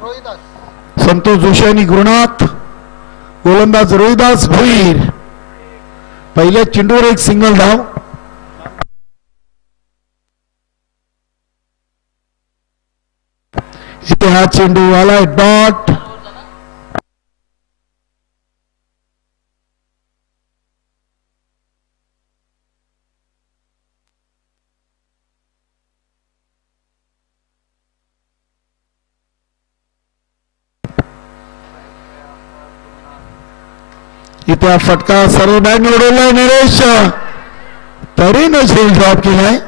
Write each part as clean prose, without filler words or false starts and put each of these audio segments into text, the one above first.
संतोष जोशी आणि गुरुनाथ. गोलंदाज रोहिदास भोईर. पहिल्या चेंडूवर एक सिंगल धाव. इथे हा चेंडू आलाय डॉट. इथे हा फटका सर्व बॅट उडवलाय नरेश. तरी न झेल ड्रॉप केलाय.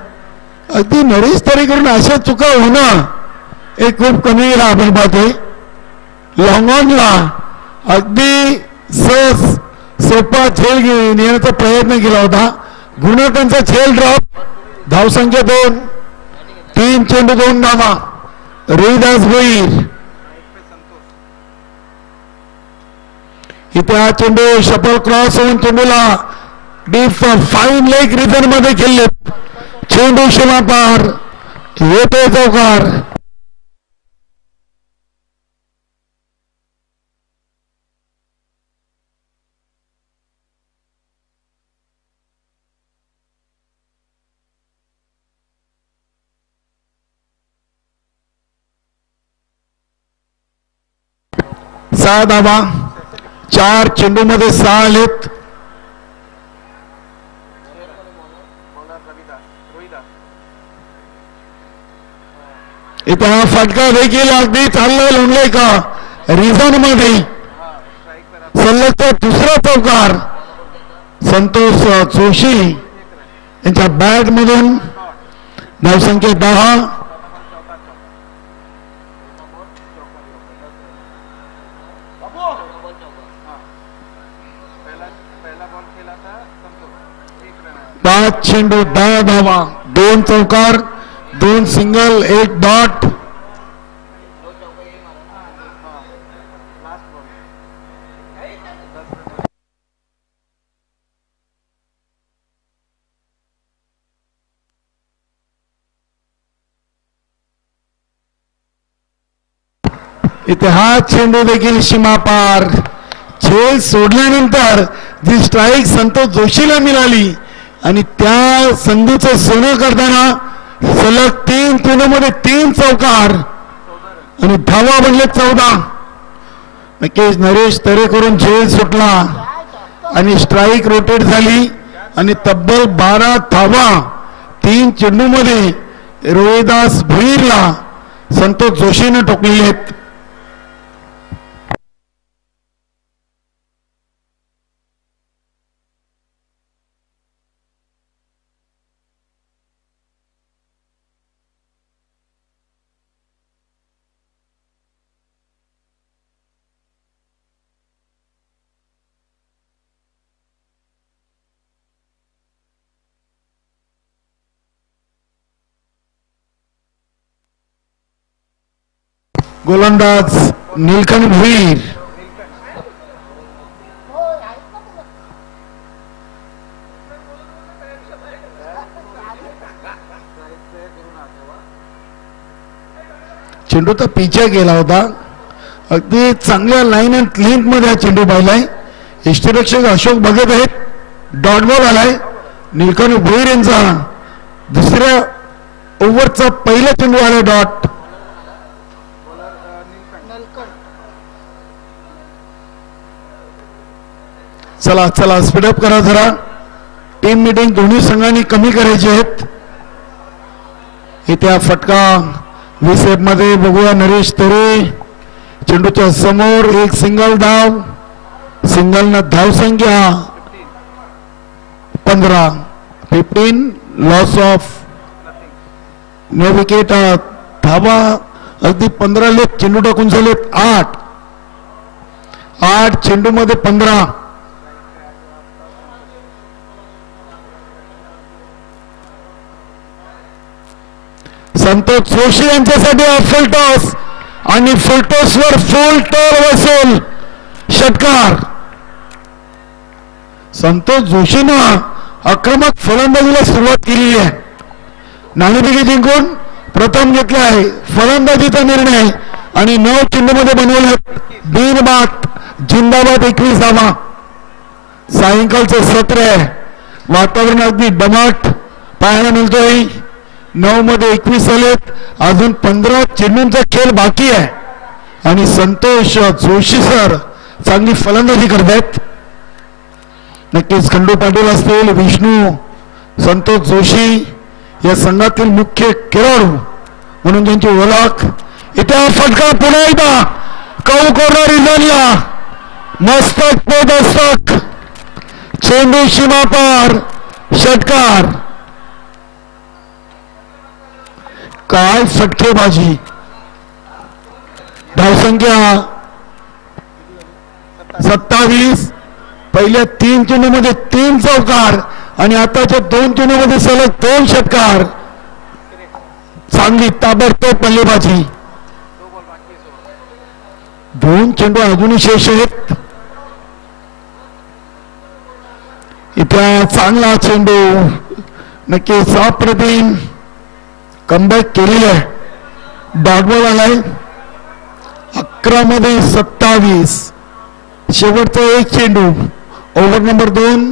अगदी नरेश तरी करून अशा चुका होणं हे खूप कमी वेळा आपण पाहतोय. लॉंग ऑनला अगदी सहज सोपा झेल घेऊन येण्याचा प्रयत्न केला होता. गुणवत्तांचा झेल ड्रॉप. धावसंख्या 2. 3 चेंडू 2 धावा. रोहिदास भोईर. इथे हा चेंडू शपल क्रॉस होऊन चेंडूला डीप फाईन लेग रिझन मध्ये खेळले. चेंडू सीमा पार. येते चौकार. सहा धावा. 4 चेंडू मध्ये 6 आलेत. इथे हा फटका देखील अगदी चाललाय लोंढले का रिझन मध्ये. सलगचा दुसरा चौकार संतोष जोशी यांच्या बॅट मधून. धावसंख्या 10. पाच चेंडू 10 धावा. 2 चौकार 2 सिंगल 1 डॉट. इथे हा चेंडू देखील सीमा पार. झेल सोडल्यानंतर जी स्ट्राईक संतोष जोशीला मिळाली आणि त्या संधीचं सोनं करताना सलग 3 चेंडूमध्ये 3 चौकार आणि धावा बनले 14. नक्कीच नरेश तरेकरून झेल सुटला आणि स्ट्राईक रोटेट झाली आणि तब्बल 12 धावा 3 चेंडूमध्ये रोहिदास भोईरला संतोष जोशीने ठोकलेले आहेत. गोलंदाज नीलकंठ भोईर. चेंडू तर पिछा गेला होता. अगदी चांगल्या लाईन अँड लेंथ मध्ये हा चेंडू पाहिलाय. यष्टीरक्षक अशोक बघत आहेत. डॉट बॉल आलाय. नीलकंठ भोईर यांचा दुसऱ्या ओव्हरचा पहिला चेंडू आला डॉट. चला चला स्पीडअप करा जरा. टीम मीटिंग दोन्ही संघांनी कमी करायची आहेत. इथे हा फटका विसेप मध्ये बघूया. नरेश तरे चेंडूच्या समोर एक सिंगल धाव. सिंगल न धाव संख्या 15. 15 लॉस ऑफ नो विकेट. धावा अगदी 15 लेट चेंडू टाकून झालेत 8. 8 चेंडू मध्ये 15. संतोष जोशी यांच्यासाठी फुल टॉस आणि फुल टॉस वर फुल टॉर वसूल षटकार. संतोष जोशीनं आक्रमक फलंदाजीला सुरुवात केलेली आहे. नाणेफेकी जिंकून प्रथम घेतला आहे. फलंदाजीचा निर्णय आणि 9 चेंडूमध्ये बनवले बिनबाद जिंदाबाद 21 धावा. सायंकाळचं सत्र आहे, वातावरण अगदी दमाट पाहायला मिळतोय. 9 मध्ये 21 आलेत, अजून 15 चेंडूंचा खेळ बाकी आहे आणि संतोष जोशी सर चांगली फलंदाजी करतायत. नक्कीच खंडू पाटील असतील, विष्णू संतोष जोशी या संघातील मुख्य खेळाडू म्हणून ज्यांची ओळख. इथे फटका पुन्हा एकदा कौ कोरणार रिझानला, मस्तक पे दस्तक, चेंडू सीमापार, षटकार. काय फटकेबाजी. धावसंख्या 27. पहिल्या 3 चेंडूमध्ये 3 चौकार आणि आताच्या 2 चेंडूमध्ये सलग 2 षटकार. चांगली ताबडतोब बल्लेबाजी. 2 चेंडू अजूनही शेष आहेत. इथे चांगला चेंडू, नक्कीच अप्रतिम कमबॅक केलेला आहे. डॉटबॉल आलाय. 11 मध्ये 27. शेवटचा 1 चेंडू, over number 2.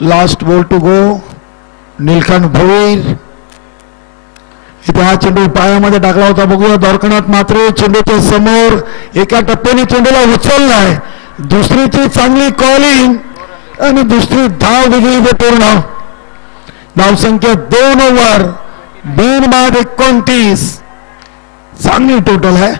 Last ball to go. Neelkant Bhoir. इथे हा चेंडू पायामध्ये टाकला होता. बघूया द्वारकानाथ मात्रे चेंडूच्या समोर एका टप्प्याने चेंडूला उचललाय. दुसरीची चांगली कॉलिंग आणि दुसरी धाव दिली पूर्ण. धावसंख्या 2 ओव्हर बिनबाद 29. चांगली टोटल आहे.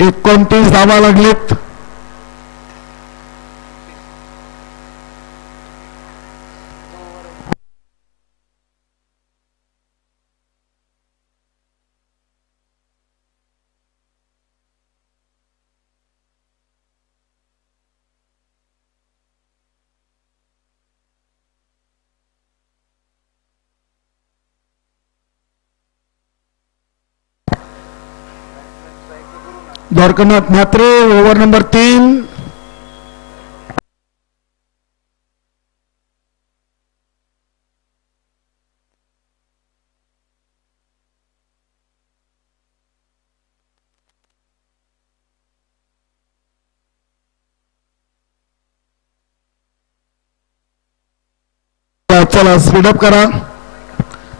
29 धावा लागलेत. Dwarkanath Mhatre over number 3. चला स्पीडअप करा.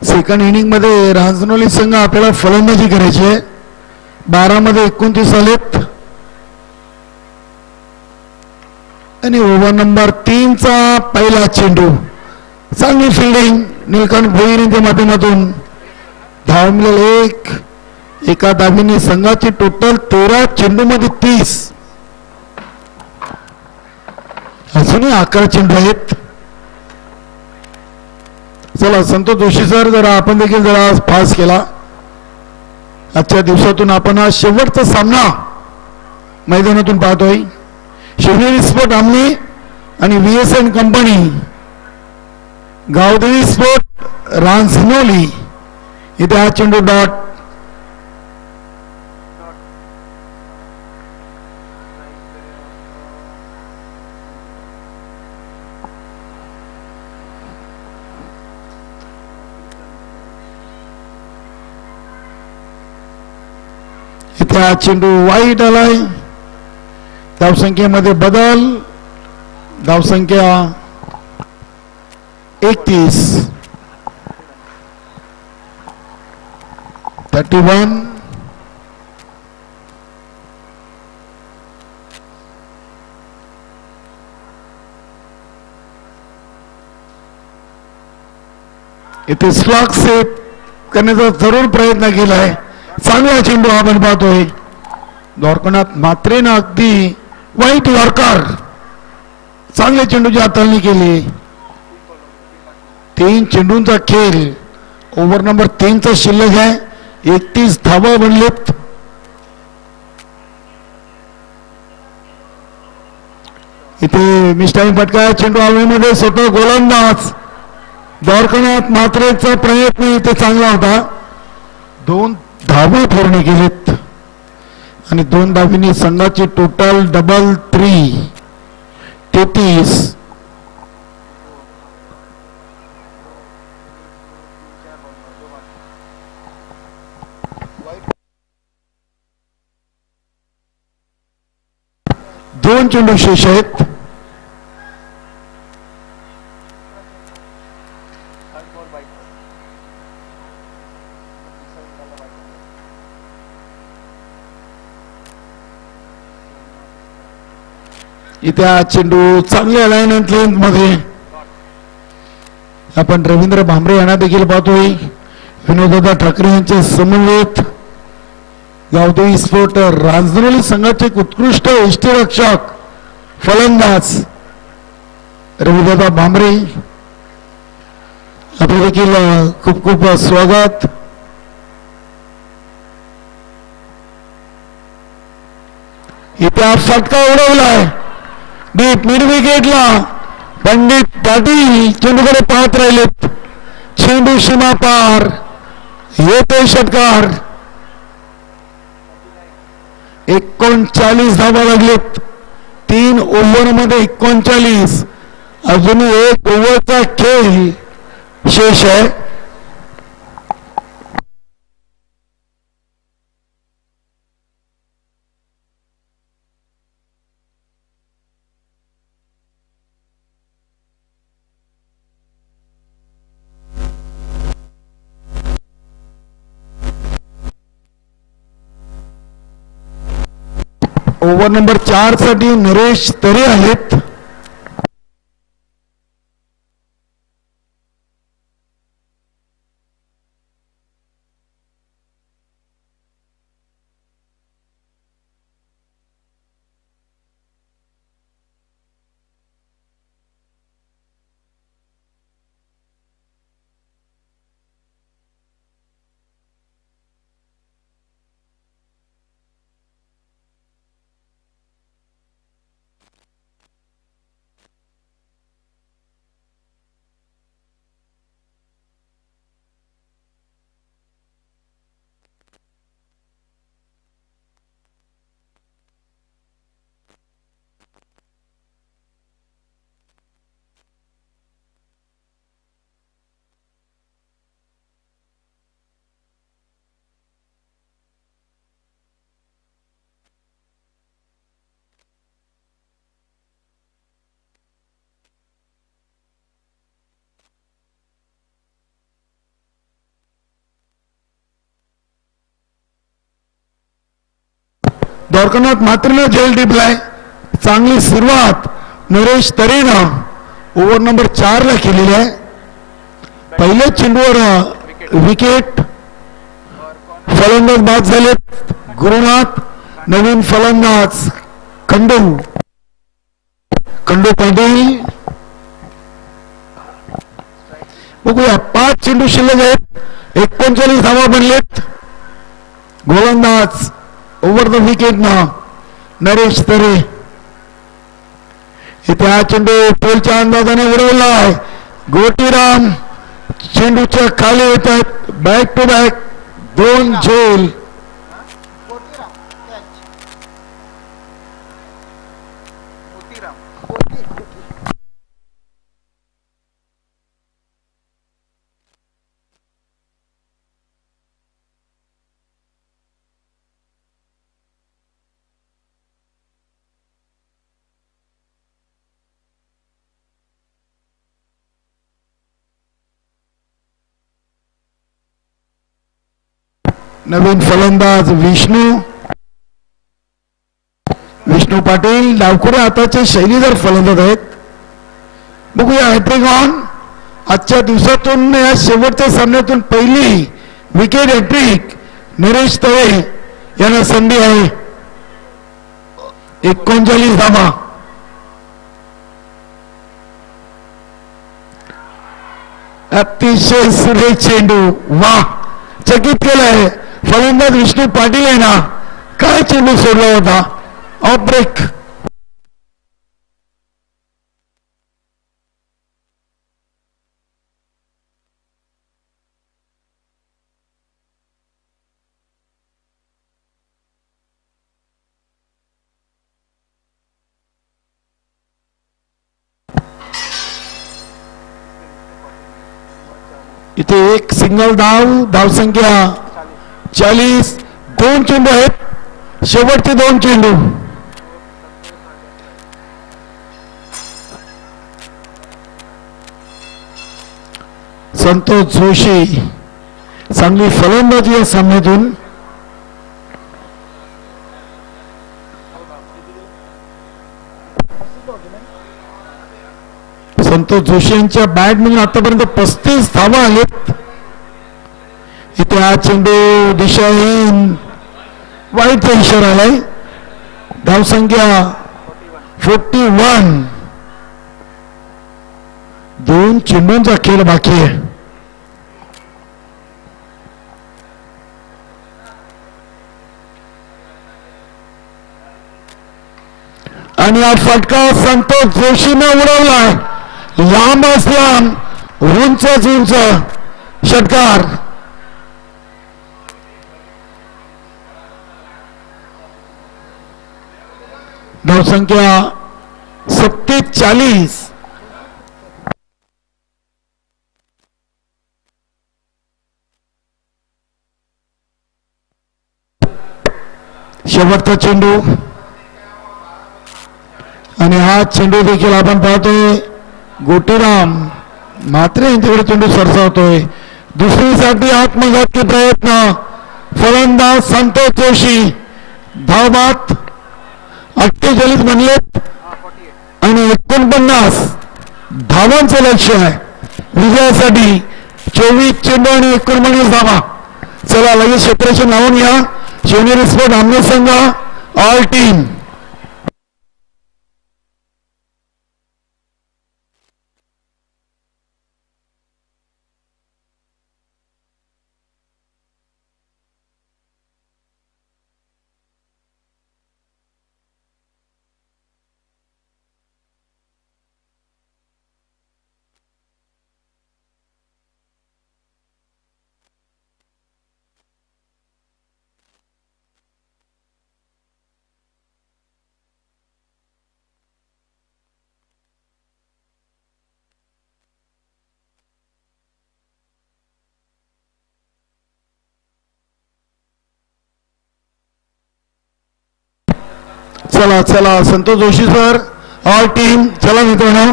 सेकंड इनिंग मध्ये रांजणोली संघ आपल्याला फलंदाजी करायची आहे. 12 मध्ये 29 आलेत आणि ओव्हर नंबर 3 चा पहिला चेंडू. चांगली फिल्डिंग नीलकांत भोईर यांच्या माध्यमातून. धाव मिळेल 1. एका धावीने संघाची टोटल 13 चेंडू मध्ये 30. अजूनही 11 चेंडू आहेत. चला संतोष जोशी सर, जरा आपण देखील जरा पास केला. आजच्या दिवसातून आपण हा शेवटचा सामना मैदानातून पाहतोय. शिवनेरी स्पोर्ट आमने आणि VSN कंपनी, गावदेवी स्पोर्ट रांजणोली. इथे हा चेंडू डॉट. इथे हा चेंडू वाईट आलाय. धावसंख्येमध्ये बदल. धावसंख्या 31. 31. इथे स्लॉग सेट करण्याचा जरूर प्रयत्न केलाय. चांगला चेंडू आपण पाहतोय. द्वारकानाथ मात्रेनं अगदी वाईट वर्कर चांगल्या चेंडूची हाताळणी केली. 3 चेंडूंचा खेळ. ओव्हर नंबर 3 चा शिल्लक आहे. 31 धावा बनलेत. इथे मिस्टाईम फटका. चेंडू हवेमध्ये स्वतः गोलंदाज. द्वारकानाथ मात्रेचा प्रयत्न इथे चांगला होता. 2 धावा पूर्ण केलेत आणि 2 धावींनी संघाची टोटल डबल 3. 33. दोन चेंडू शेष आहेत. इथे हा चेंडू चांगल्या अलाइनमेंट लेंथ मध्ये आपण रवींद्र भांबरे यांना देखील पाहतोय. विनोददादा ठाकरे यांचे समन्वयक गावदेवी स्पोर्ट रांजणोली संघाचे एक उत्कृष्ट यष्टीरक्षक फलंदाज रविदादा भांबरे आपलं देखील खूप खूप स्वागत. इथे हा फटका उडवलाय डीप मिड विकेटला. पंडित पाटील चेंडूकडे पाहत राहिलेत. चेंडू सीमा पार येतोय षटकार. 39 धावा लागलेत 3 ओव्हरमध्ये 39. अजूनही 1 ओव्हरचा खेळ शेष आहे. ओव्हर नंबर 4 साठी नरेश तरे आहेत. द्वारकानाथ मात्र झेल टिपलाय. चांगली सुरुवात नरेश तरेनं ओव्हर नंबर 4 ला केलेली आहे. पहिल्या चेंडूवर विकेट. फलंदाज बाद झालेत गुरुनाथ. नवीन फलंदाज खंडू पाटील. बघूया 5 चेंडू शिल्लक आहेत. 39 धावा बनलेत. गोलंदाज ओव्हर द विकेट ना नरेश तरे. इथे हा चेंडू पोलच्या अंदाजाने उडवलाय. गोटीराम चेंडूच्या खाली येत आहेत. बॅक टू बॅक 2 झेल. नवीन फलंदाज विष्णू पाटील. डावखुरे हाताचे शैलीदार फलंदाज आहेत. बघूया हॅट्रिक ऑन. आजच्या दिवसातून या शेवटच्या सामन्यातून पहिली विकेट हॅट्रिक नरेश तळे यांना संधी आहे. 39 धावा. अतिशय सुरेख चेंडू. वा चकित केलंय फलंदाज विष्णू पाटील आहे ना. काय चेंडू सोडला होता. Off break. इथे एक सिंगल धावसंख्या 40. 2 चेंडू आहेत, शेवटचे 2 चेंडू. संतोष जोशी चांगली फलंदाजी या सामन्यातून. संतोष जोशी यांच्या बॅटमधून आतापर्यंत 35 धावा आहेत. इथे हा चेंडू दिशाहीन, वाईटचा इशारा आलाय. धावसंख्या 41. 2 चेंडूंचा खेळ बाकी आहे. आणि हा फटका संतोष जोशीने उडवला. लांबच लांब, उंचच उंच षटकार. धावसंख्या 47. शेवटचा चेंडू आणि हा चेंडू देखील आपण पाहतोय गोटीराम म्हात्रे यांच्याकडे चेंडू सरसावतोय. दुसरीसाठी आत्मघातकी प्रयत्न. फलंदाज संतोष जोशी. धावबाद 48 बनलेत आणि 49 धावांचं लक्ष आहे विजयासाठी. 24 चेंडू आणि 49 धावा. चला लगेच क्षेत्राचे नावून घ्या. शिवनेरी स्पोर्ट आमने संघ ऑल टीम. चला चला Santosh Joshi sir, all team. चला मित्रांनो,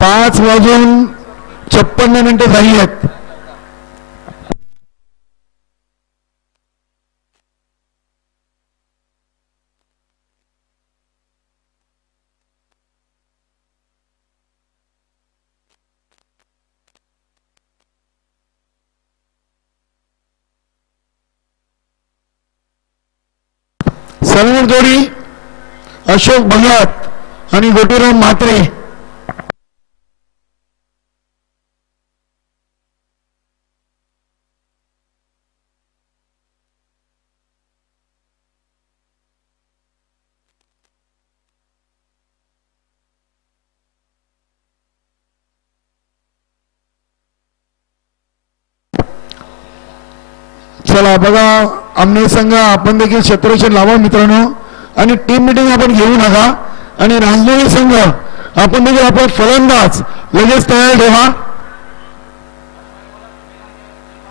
5:56 झाली आहेत. समोर जोडी अशोक भगत आणि गोटीराम म्हात्रे. चला बघा, आमने संघ आपण देखील क्षेत्ररक्षण लावा मित्रांनो, आणि टीम मिटिंग आपण घेऊ नका. आणि रांजोळी संघ आपण देखील आपण फलंदाज लगेच तयार ठेवा.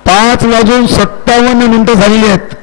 5:57 झालेली आहेत.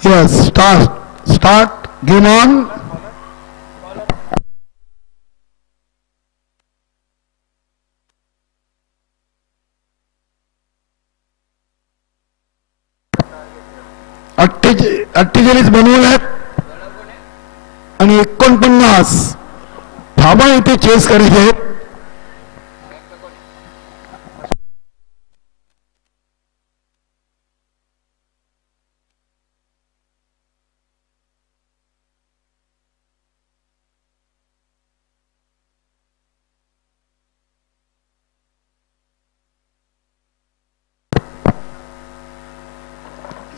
Yes, start, game on. अठ्ठेचाळीस बनवल्यात आणि 49 धाबा इथे चेस करायचे आहेत.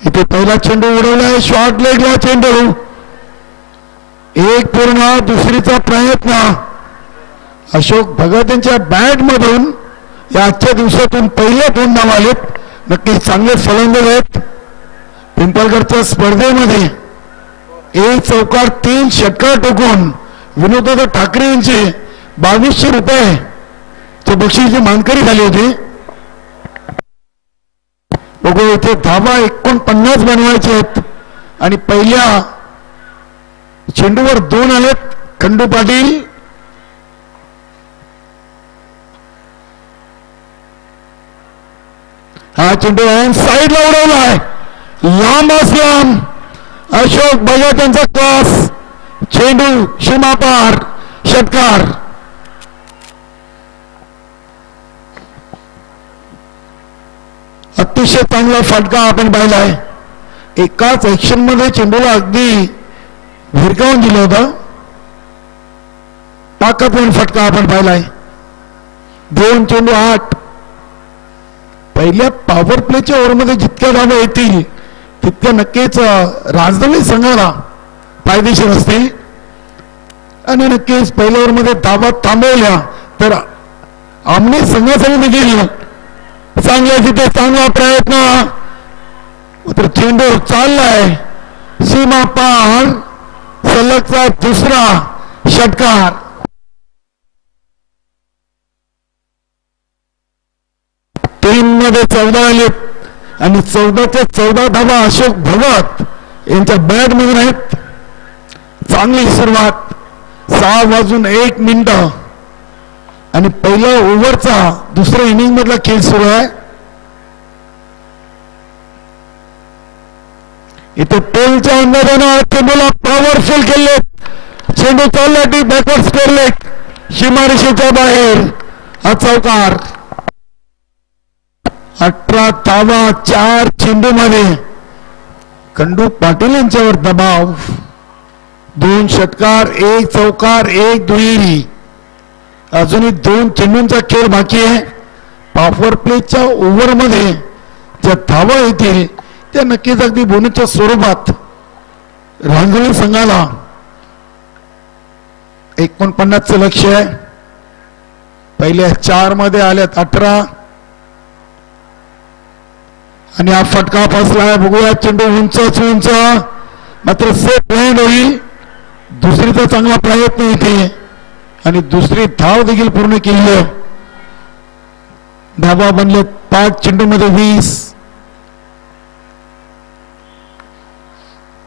इथे पहिला चेंडू उडवलाय, शॉर्ट लेगला चेंडू, एक पूर्ण, दुसरीचा प्रयत्न. अशोक भगत यांच्या बॅट मधून या आजच्या दिवसातून पहिले 2 धावा आलेत. नक्की चांगले फलंदाज आहेत. पिंपळगडच्या स्पर्धेमध्ये 1 चौकार 3 षटकार ठोकून विनोददादा ठाकरे यांचे 2200 रुपये बक्षीसची मानकरी झाली होती. बघू इथे धावा 49 बनवायचे आहेत आणि पहिल्या चेंडूवर 2 आलेत. खंडू पाटील हा चेंडू साईडला उडवलाय, लांब लांब. अशोक भगत यांचा क्लास, चेंडू सीमापार, षटकार. अतिशय चांगला फटका आपण पाहिलाय. एकाच ऍक्शन मध्ये चेंडूला अगदी भिरकावून दिलं होतं. ताकदवान फटका आपण पाहिलाय. 2 चेंडू 8. पहिल्या पॉवर प्लेच्या ओव्हरमध्ये जितक्या धावा येतील तितक्या नक्कीच राजधानी संघाला फायदेशीर असतील आणि नक्कीच पहिल्या ओव्हरमध्ये धावा थांबवल्या तर आमने संघासाठी देखील चांगल्या तिथे चांगला प्रयत्न. मात्र चेंडू चाललाय सीमा पार, सलगचा दुसरा षटकार. टीम मध्ये 14 आलेत आणि 14च्या 14 धावा अशोक भगत यांच्या बॅट मधून आहेत. चांगली सुरुवात. 6:01 आणि पहिल्या ओव्हरचा दुसऱ्या इनिंग मधला खेळ सुरू आहे. इथे पेलच्या अंदाजानं चेंडूला पॉवरफुल केले. चेंडू चालला टी बॅकवर्ड स्क्वेअर लेग, सीमारेषेच्या बाहेर. हा चौकार. 18 धावा 4 चेंडू मध्ये. खंडू पाटील यांच्यावर दबाव. 2 षटकार 1 चौकार 1 दुहेरी. अजूनही 2 चेंडूंचा खेळ बाकी आहे. पॉवर प्लेच्या ओव्हर मध्ये ज्या धावा येतील त्या नक्कीच अगदी बोनसच्या स्वरूपात रांजणी संघाला 49चं लक्ष आहे. पहिल्या 4 मध्ये आल्यात 18 आणि हा फटका फसला. बघूया चेंडू उंचच उंच, मात्र सेफ लँड होईल. दुसरीचा चांगला प्रयत्न इथे आणि दुसरी धाव देखील पूर्ण केली. धावा बनले 5 चेंडू मध्ये 20.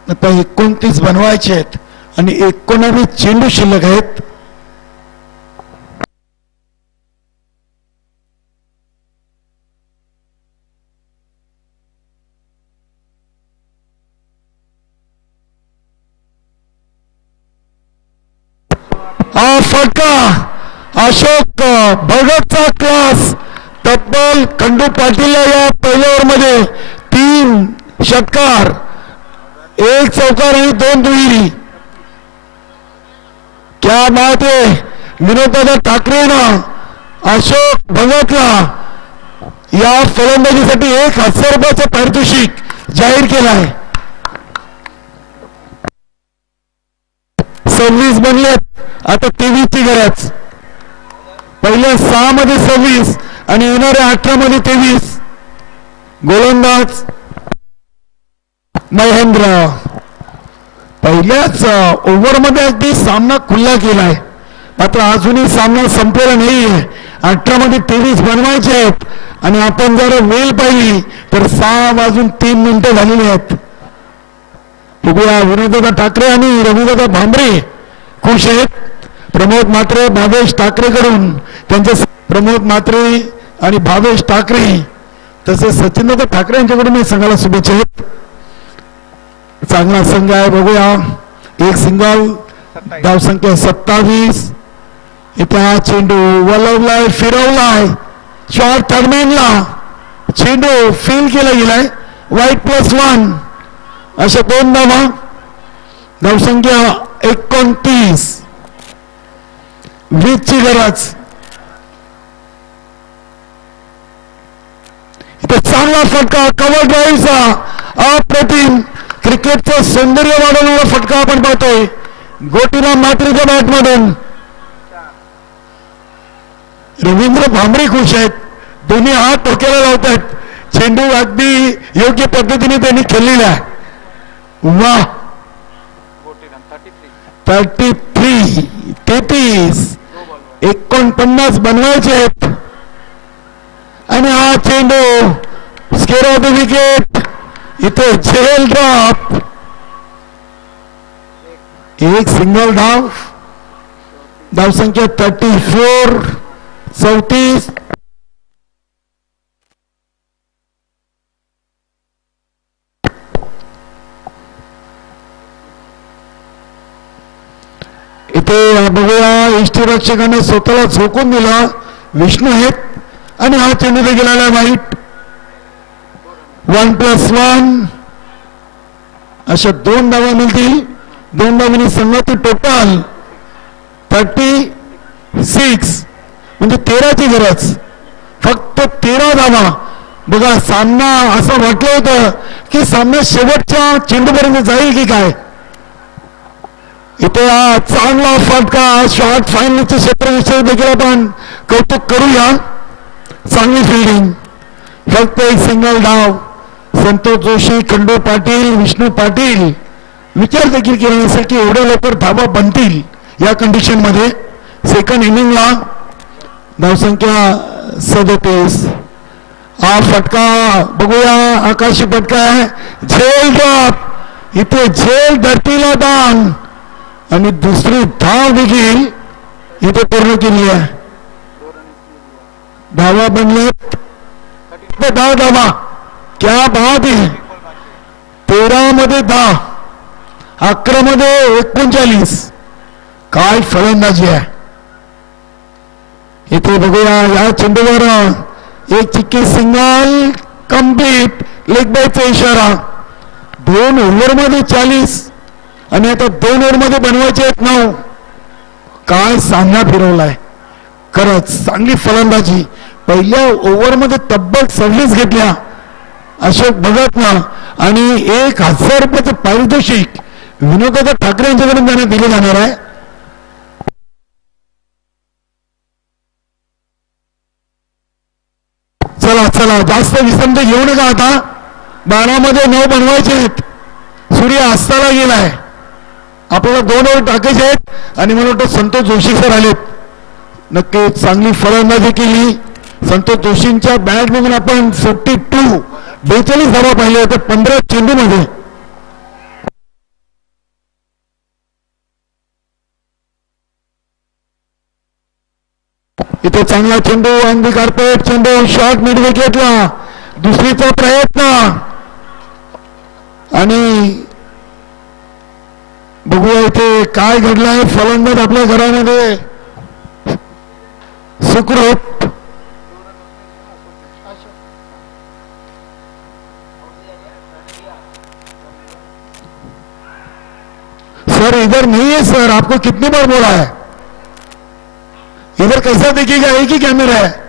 आता 29 बनवायचे आहेत आणि 19 चेंडू शिल्लक आहेत. हा फटका अशोक भगतचा क्लास. तब्बल खंडू पाटील या पहिल्या ओव्हर मध्ये 3 षटकार 1 चौकार आणि 2 दुहेरी. क्या बात आहे. विनोददादा ठाकरेनं अशोक भगतला या फलंदाजीसाठी 1000 रुपयाचं पारितोषिक जाहीर केलं आहे. 26 बनलेत, आता 23 ची गरज. पहिल्या 6 मध्ये 26 आणि येणाऱ्या 18 मध्ये 23. गोलंदाज महेंद्र. पहिल्याच ओव्हर मध्ये अगदी सामना खुल्ला केलाय, मात्र अजूनही सामना संपलेला नाहीये. 18 मध्ये 23 बनवायचे आहेत आणि आपण जर वेळ पाहिली तर 6:03 झालेली आहेत. बघूया विनोददादा ठाकरे आणि रविदादा भांबरे खुश आहेत. प्रमोद म्हात्रे भावेश ठाकरेकडून त्यांचे प्रमोद म्हात्रे आणि भावेश ठाकरे तसेच सचिनदादा ठाकरे यांच्याकडून संघाला शुभेच्छा आहेत. चांगला संघ आहे. बघूया एक सिंगल, धावसंख्या 27. इथे हा चेंडू वळवलाय, फिरवलाय, शॉर्ट टर्मेनला चेंडू फील केला गेलाय. वाईट +1 अशा 2 धावा. धावसंख्या 29. 20 ची गरज. इथे चांगला फटका कव्हर ड्राईव्हचा अप्रतिम क्रिकेटचं सौंदर्य वाढवणारा फटका आपण पाहतोय गोटीला मात्रेच्या बॅटमधून. रवींद्र भांबरे खुश आहेत, दोन्ही हात टोक्याला लावत आहेत. चेंडू अगदी योग्य पद्धतीने त्यांनी खेळलेला आहे. वा 33 49 बनवायचे आहेत आणि हा चेंडू स्केअर ऑफ द विकेट. इथे झेल ड्रॉप, एक सिंगल धाव. धावसंख्या 34. इथे बघूया यष्टीरक्षकाने स्वतःला झोकून दिला. विष्णू आहेत आणि हा चेंडू गेलेला वाईट. 1+1 अशा 2 धावा मिळतील. 2 धावांनी संघाची टोटल 36 म्हणजे 13ची गरज. फक्त 13 धावा. बघा सामना असं वाटलं होतं की सामना शेवटच्या चेंडूपर्यंत जाईल की काय. इथे हा चांगला फटका शॉर्ट फायनलच्या क्षेत्राविषयी देखील आपण कौतुक करूया. चांगली फिल्डिंग. फक्त एक सिंगल धाव. संतोष जोशी, खंडू पाटील, विष्णू पाटील विचार देखील केला नसेल की एवढ्या लवकर धाबा बनतील या कंडिशन मध्ये. सेकंड इनिंगला धावसंख्या 37. हा फटका बघूया आकाशी फटका आहे. झेल ड्रॉप. इथे झेल धरतीला दान आणि दुसरी धाव देखील इथे पूर्ण केली आहे. धावा बनलेत 10 धावा. क्या बात आहे. 13 मध्ये 10, 11 मध्ये 39. काय फलंदाजी आहे. इथे बघूया या चेंडूवर एक चिक्की सिंगल कंप्लीट. लेग बायचा इशारा. 2 ओव्हरमध्ये 40 आणि आता 2 ओव्हरमध्ये बनवायचे आहेत 9. काय सामना फिरवलाय. खरंच चांगली फलंदाजी. पहिल्या ओव्हरमध्ये तब्बल 26 घेतल्या अशोक भगत ना आणि 1000 रुपयाचं पारितोषिक विनोददादा ठाकरे यांच्याकडून त्यांना दिले जाणार आहे. चला चला जास्त विसंत घेऊ नका. आता 12 मध्ये 9 बनवायचे आहेत. सूर्य अस्ताला गेलाय. आपल्याला 2 ओव्हर टाकायचे आहेत आणि मला वाटतं संतोष जोशी सर आलेत. नक्कीच चांगली फलंदाजी केली संतोष जोशींच्या बॅट मधून. आपण 42 धावा पाहिले होते 15 चेंडू मध्ये. इथे चांगला चेंडू अंगी कार्पेट चेंडू शॉर्ट मिड विकेटला. दुसरीचा प्रयत्न आणि बघूया इथे काय घडलंय. फलंदाज आपल्या घरामध्ये सुखरूप. सर इधर नहीं है सर, आपको कितनी बार बोला है. इधर कैसा देखिएगा, एक ही कैमरा है.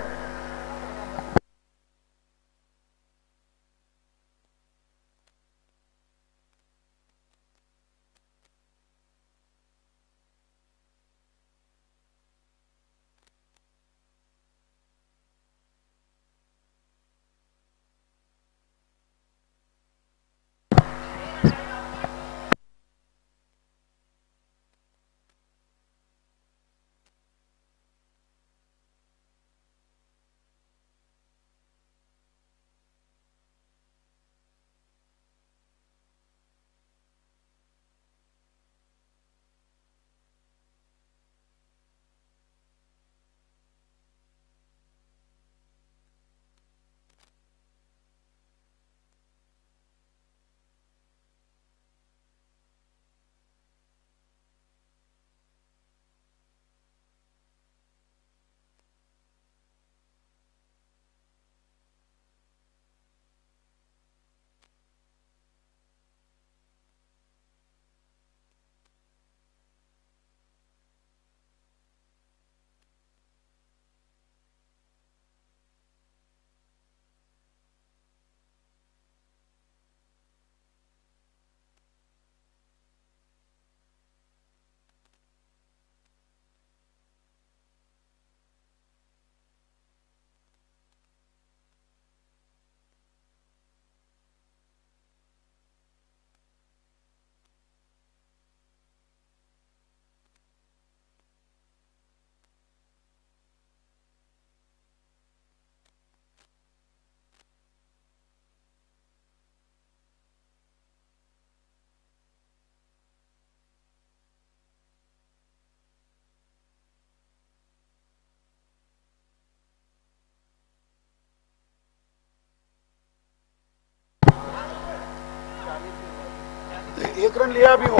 एक रन लिया अभी वो,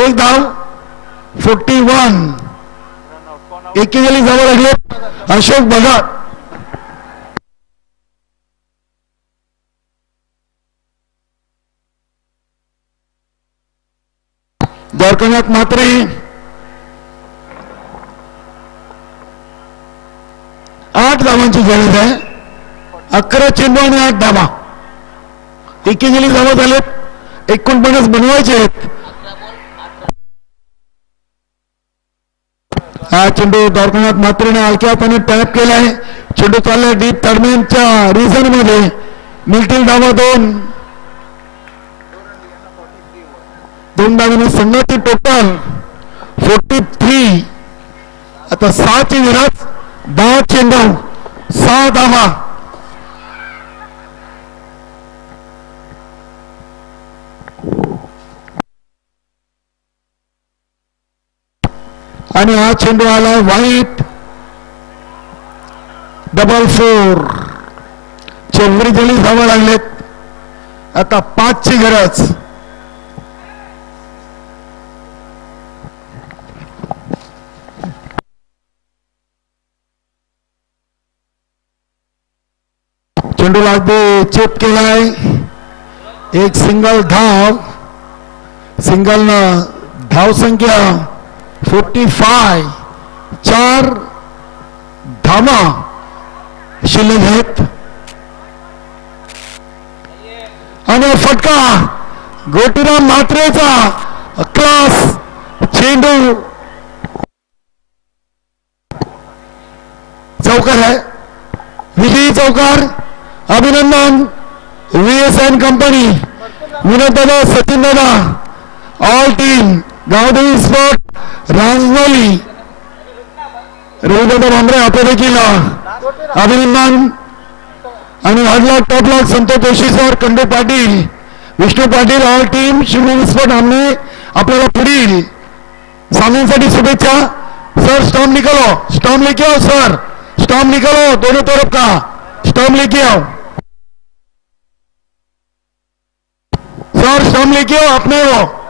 एक धाव 41. एकेकाली जावं लागले अशोक भगत. द्वारकानाथ म्हात्रे 8 धावांची गरज आहे. 11 चेंडू आणि 8 धावा. एकेकाली धावा झालेत, 49 बनवायचे आहेत. हा चेंडू द्वारकानाथ म्हात्रेने हलक्या हाताने टॅप केलाय. चेंडू चाललाय डीप दरम्यानच्या रिझन मध्ये. मिळतील धावा 2. 2 धावांनी संघाची टोटल 43. आता 6 ची गरज. 10 चेंडू 6 धावा. आणि हा चेंडू आला वाईट. डबल 4. 44 धावा लागलेत. आता 5 ची गरज. चेंडूला अगदी चेप केलाय. एक सिंगल धाव. सिंगल धाव संख्या 45. 4 धावा शिल्लक आहेत. आणि फटका गोटीराम म्हात्रेचा क्लास चेंडू चौकार आहे. विजयी चौकार. अभिनंदन VSN कंपनी, विनोद दादा, सचिन दादा, all team, Gavdevi sport, Ranjnoli, रविदादा भांबरे आपल्या देखील अभिनंदन. आणि हडलॉक टॉपलॉक Santosh Joshi sir, Kandu Patil, Vishnu Patil, all team Shivneri sport Aamne आपल्याला पुढील सामन्यांसाठी शुभेच्छा. सर स्टॉम निकालो, स्टॉम लेके आओ सर, स्टॉम निकालो दोनों तरफ का, स्टॉम लेके आओ सर, स्टॉम लेके आओ अपने वो.